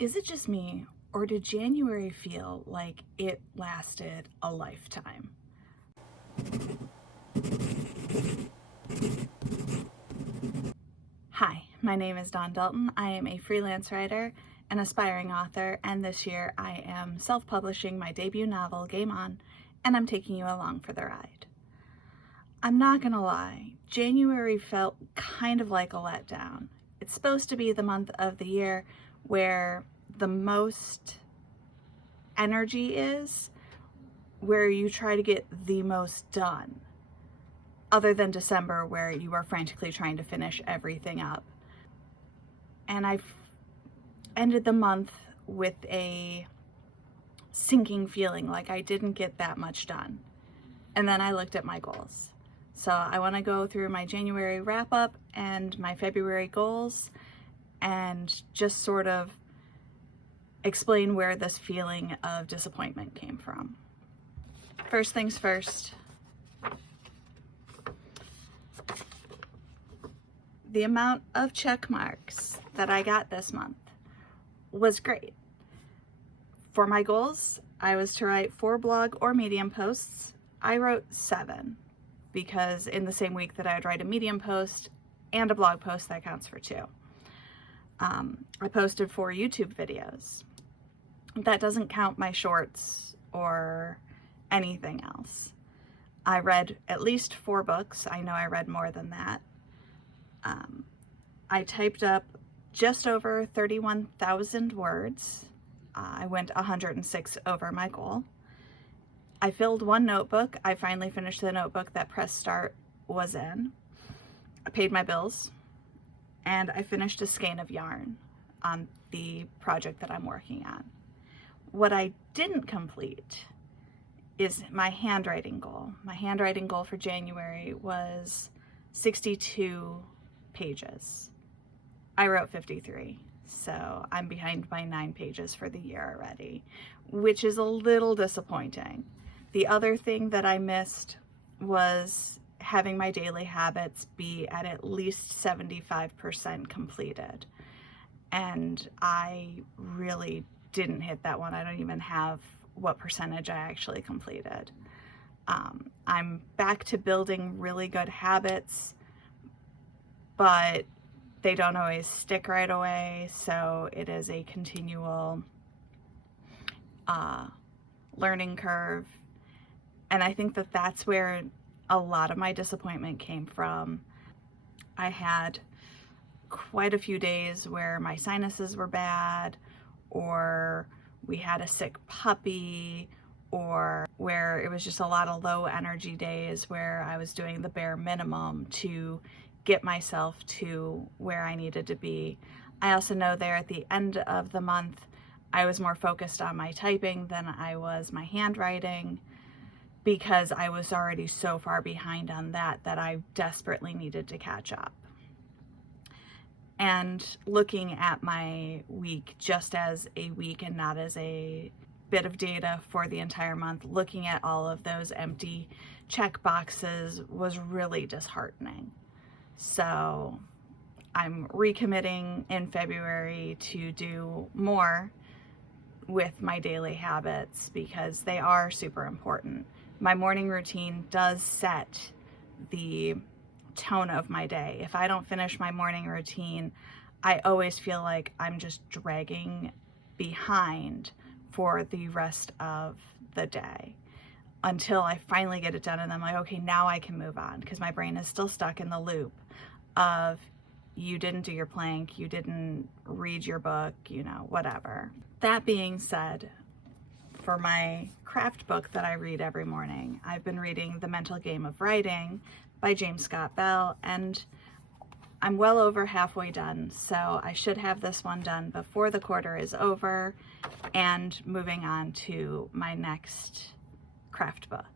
Is it just me, or did January feel like it lasted a lifetime? Hi, my name is Dawn Dalton. I am a freelance writer, an aspiring author, and this year I am self-publishing my debut novel, Game On, and I'm taking you along for the ride. I'm not gonna lie, January felt kind of like a letdown. It's supposed to be the month of the year where the most energy is, where you try to get the most done, other than December where you are frantically trying to finish everything up. And I've ended the month with a sinking feeling like I didn't get that much done. And then I looked at my goals. So I want to go through my January wrap up and my February goals and just sort of explain where this feeling of disappointment came from. First things first, the amount of check marks that I got this month was great. For my goals, I was to write 4 blog or Medium posts. I wrote 7 because in the same week that I would write a Medium post and a blog post, that counts for 2. I posted 4 YouTube videos. That doesn't count my shorts or anything else. I read at least 4 books. I know I read more than that. I typed up just over 31,000 words. I went 106 over my goal. I filled 1 notebook. I finally finished the notebook that Press Start was in. I paid my bills, and I finished a skein of yarn on the project that I'm working on. What I didn't complete is my handwriting goal. My handwriting goal for January was 62 pages. I wrote 53, so I'm behind by 9 pages for the year already, which is a little disappointing. The other thing that I missed was having my daily habits be at least 75% completed. And I really didn't hit that one. I don't even have what percentage I actually completed. I'm back to building really good habits, but they don't always stick right away, so it is a continual learning curve. And I think that that's where a lot of my disappointment came from. I had quite a few days where my sinuses were bad, or we had a sick puppy, or where it was just a lot of low energy days where I was doing the bare minimum to get myself to where I needed to be. I also know there at the end of the month, I was more focused on my typing than I was my handwriting, because I was already so far behind on that I desperately needed to catch up. And looking at my week just as a week and not as a bit of data for the entire month, looking at all of those empty check boxes was really disheartening. So I'm recommitting in February to do more with my daily habits because they are super important. My morning routine does set the tone of my day. If I don't finish my morning routine, I always feel like I'm just dragging behind for the rest of the day until I finally get it done, and I'm like, okay, now I can move on, because my brain is still stuck in the loop of you didn't do your plank, you didn't read your book, whatever. That being said, for my craft book that I read every morning, I've been reading The Mental Game of Writing by James Scott Bell, and I'm well over halfway done, so I should have this one done before the quarter is over and moving on to my next craft book.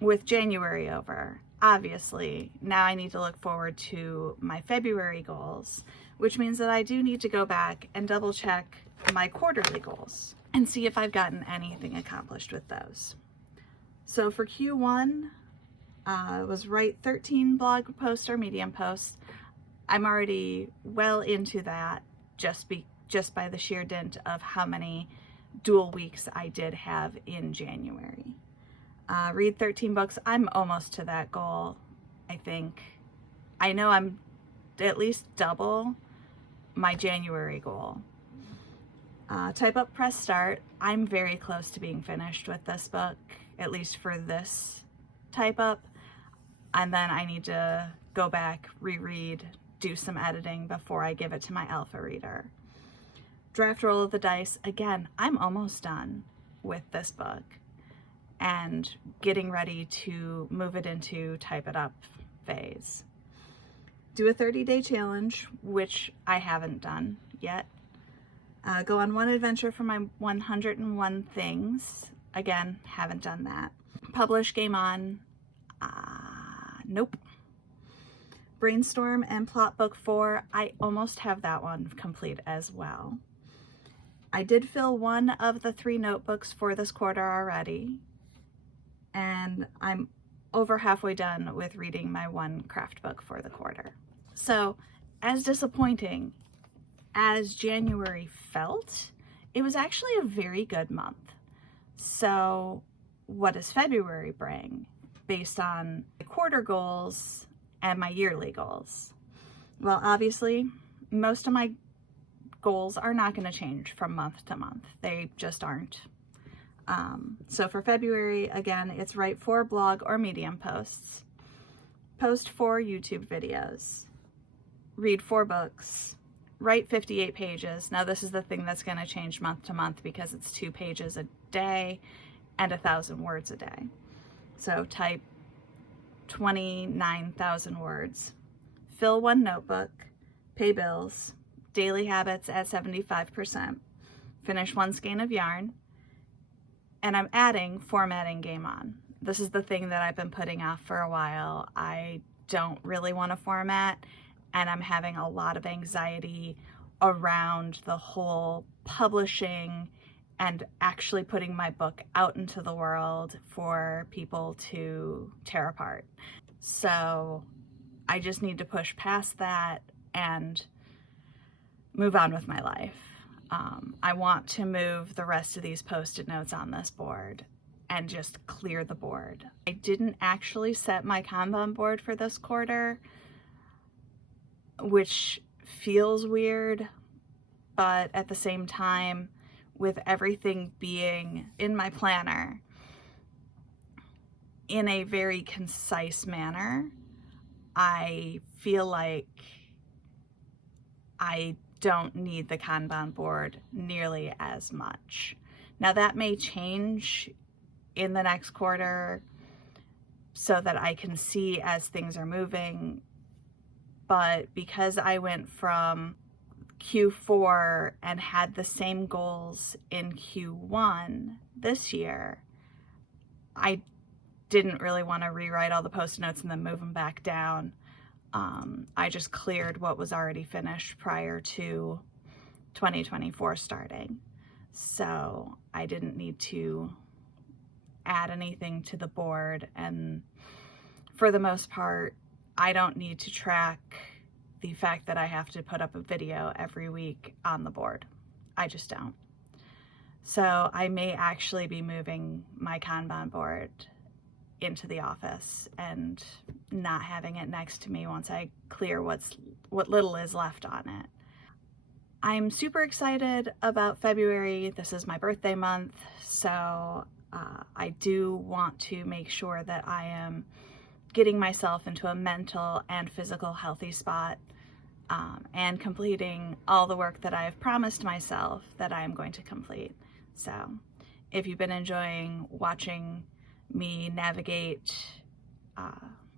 With January over, obviously, now I need to look forward to my February goals, which means that I do need to go back and double check my quarterly goals and see if I've gotten anything accomplished with those. So for Q1, was write 13 blog posts or Medium posts. I'm already well into that just just by the sheer dint of how many dual weeks I did have in January. Read 13 books. I'm almost to that goal, I think. I know I'm at least double my January goal. Type Up, Press Start. I'm very close to being finished with this book, at least for this Type Up. And then I need to go back, reread, do some editing before I give it to my alpha reader. Draft Roll of the Dice. Again, I'm almost done with this book and getting ready to move it into Type It Up phase. Do a 30-day challenge, which I haven't done yet. Go on one adventure for my 101 things. Again, haven't done that. Publish Game On. Nope. Brainstorm and Plot Book 4. I almost have that one complete as well. I did fill one of the 3 notebooks for this quarter already, and I'm over halfway done with reading my 1 craft book for the quarter. So, as disappointing as January felt, it was actually a very good month. So, what does February bring based on my quarter goals and my yearly goals? Well, obviously, most of my goals are not going to change from month to month. They just aren't. So for February, again, it's write 4 blog or Medium posts, post 4 YouTube videos, read 4 books, write 58 pages. Now this is the thing that's going to change month to month because it's 2 pages a day and 1,000 words a day. So type 29,000 words, fill 1 notebook, pay bills, daily habits at 75%, finish 1 skein of yarn, and I'm adding formatting Game On. This is the thing that I've been putting off for a while. I don't really want to format, and I'm having a lot of anxiety around the whole publishing and actually putting my book out into the world for people to tear apart. So I just need to push past that and move on with my life. I want to move the rest of these Post-it notes on this board and just clear the board. I didn't actually set my Kanban board for this quarter, which feels weird, but at the same time, with everything being in my planner in a very concise manner, I feel like I don't need the Kanban board nearly as much. Now that may change in the next quarter so that I can see as things are moving, but because I went from Q4 and had the same goals in Q1 this year, I didn't really want to rewrite all the Post-it notes and then move them back down. I just cleared what was already finished prior to 2024 starting. So I didn't need to add anything to the board. And for the most part, I don't need to track the fact that I have to put up a video every week on the board. I just don't. So I may actually be moving my Kanban board into the office and not having it next to me once I clear what little is left on it. I'm super excited about February. This is my birthday month, so I do want to make sure that I am getting myself into a mental and physical healthy spot, and completing all the work that I've promised myself that I am going to complete. So if you've been enjoying watching me navigate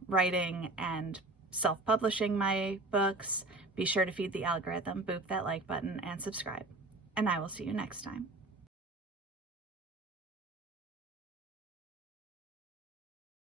writing and self-publishing my books, be sure to feed the algorithm, boop that like button, and subscribe. And I will see you next time.